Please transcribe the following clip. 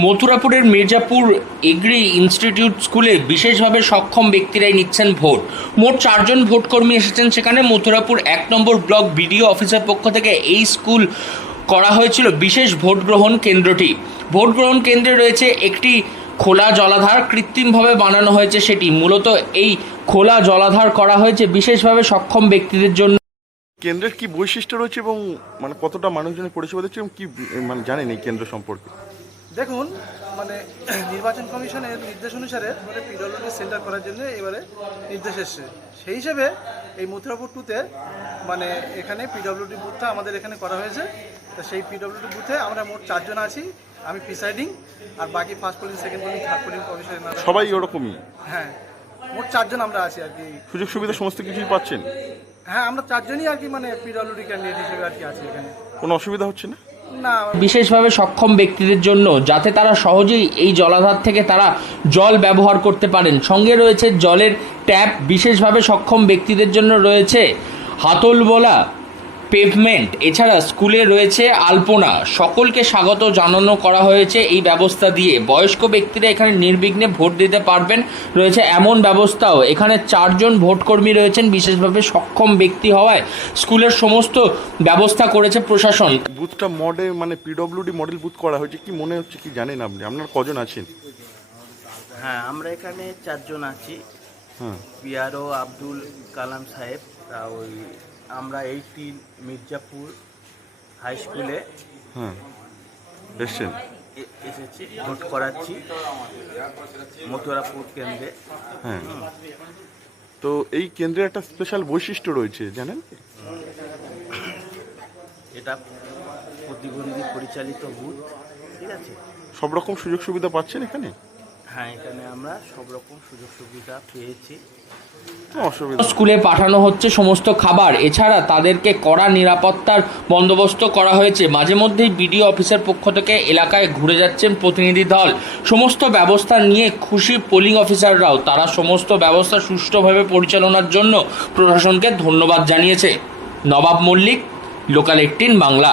মথুরাপুরের Mirzapur agri institute স্কুলে বিশেষভাবে সক্ষম ব্যক্তিরাই নিচ্ছেন ভোট। মোট 4 জন ভোটকর্মী এসেছেন সেখানে। মথুরাপুর 1 নম্বর ব্লক বিডিও অফিসের পক্ষ থেকে এই স্কুল করা হয়েছিল বিশেষ ভোট গ্রহণ কেন্দ্রটি। ভোট গ্রহণ কেন্দ্রে রয়েছে একটি খোলা জলাধার, কৃত্রিমভাবে বানানো হয়েছে সেটি। মূলত এই খোলা জলাধার করা হয়েছে বিশেষভাবে সক্ষম ব্যক্তিদের জন্য। কেন্দ্রের কি বৈশিষ্ট্য রয়েছে এবং কতটা মানুষজনের পরিষেবা দিচ্ছে এবং কি জানেন এই কেন্দ্র সম্পর্কে? দেখুন, নির্বাচন কমিশনের নির্দেশ অনুসারে পিডব্লিউডি সেন্টার করার জন্য এবারে নির্দেশ এসছে। সেই হিসেবে এই মথুরাপুর 2-তে এখানে পিডব্লিউডি বুথটা আমাদের এখানে করা হয়েছে। তো সেই পিডব্লিউডি বুথে আমরা মোট 4 জন আছি, আমি প্রিসাইডিং, আর বাকি first polling, second polling, third polling commissioner সবাই ওরকমই। হ্যাঁ, মোট 4 জন আমরা আছি আর কি। সুযোগ সুবিধা সমস্ত কিছুই পাচ্ছেন? হ্যাঁ, আমরা 4 জনই আর কি পিডব্লিউডি ক্যান্ডিডেট হিসেবে আর কি আছি এখানে। কোনো অসুবিধা হচ্ছে না? না, বিশেষভাবে সক্ষম ব্যক্তিদের জন্য, যাতে তারা সহজেই এই জলাধার থেকে তারা জল ব্যবহার করতে পারেন। সঙ্গে রয়েছে জলের ট্যাপ। বিশেষভাবে সক্ষম ব্যক্তিদের জন্য রয়েছে হাতলবোলা পেভমেন্ট। এছাড়া স্কুলে রয়েছে আলপনা। সকলকে স্বাগত জানানো করা হয়েছে এই ব্যবস্থা দিয়ে। বয়স্ক ব্যক্তিরা এখানে নির্বিঘ্নে ভোট দিতে পারবেন, রয়েছে এমন ব্যবস্থাও। এখানে 4 জন ভোটকর্মী রয়েছেন বিশেষভাবে সক্ষম ব্যক্তি হওয়ায় স্কুলের সমস্ত ব্যবস্থা করেছে প্রশাসন। বুথটা পিডব্লিউডি মডেল বুথ করা হয়েছে, কি মনে হচ্ছে, কি জানেন আপনি? আপনার কজন আছেন? হ্যাঁ, আমরা এখানে 4 জন আছি। পিআরও আব্দুল কালাম সাহেব, আমরা 18 মির্জাপুর হাই স্কুলে এসেছি, ভোট করাচ্ছি মথুরাপুর কেন্দ্রে। তো এই কেন্দ্রে একটা স্পেশাল বৈশিষ্ট্য রয়েছে, জানেন? এটা প্রতিবন্ধী পরিচালিত বুথ, ঠিক আছে। সব রকম সুযোগ সুবিধা পাচ্ছেন এখানে? হ্যাঁ, এখানে আমরা সব রকম সুযোগ সুবিধা পেয়েছি। স্কুলে পাঠানো হচ্ছে সমস্ত খাবার। এছাড়া তাদেরকে কড়া নিরাপত্তার বন্দোবস্ত করা হয়েছে। মাঝে মধ্যেই বিডিও অফিসের পক্ষ থেকে এলাকায় ঘুরে যাচ্ছেন প্রতিনিধি দল। সমস্ত ব্যবস্থা নিয়ে খুশি পোলিং অফিসাররাও। তারা সমস্ত ব্যবস্থা সুষ্ঠুভাবে পরিচালনার জন্য প্রশাসনকে ধন্যবাদ জানিয়েছে। নবাব মল্লিক, লোকাল 18 বাংলা।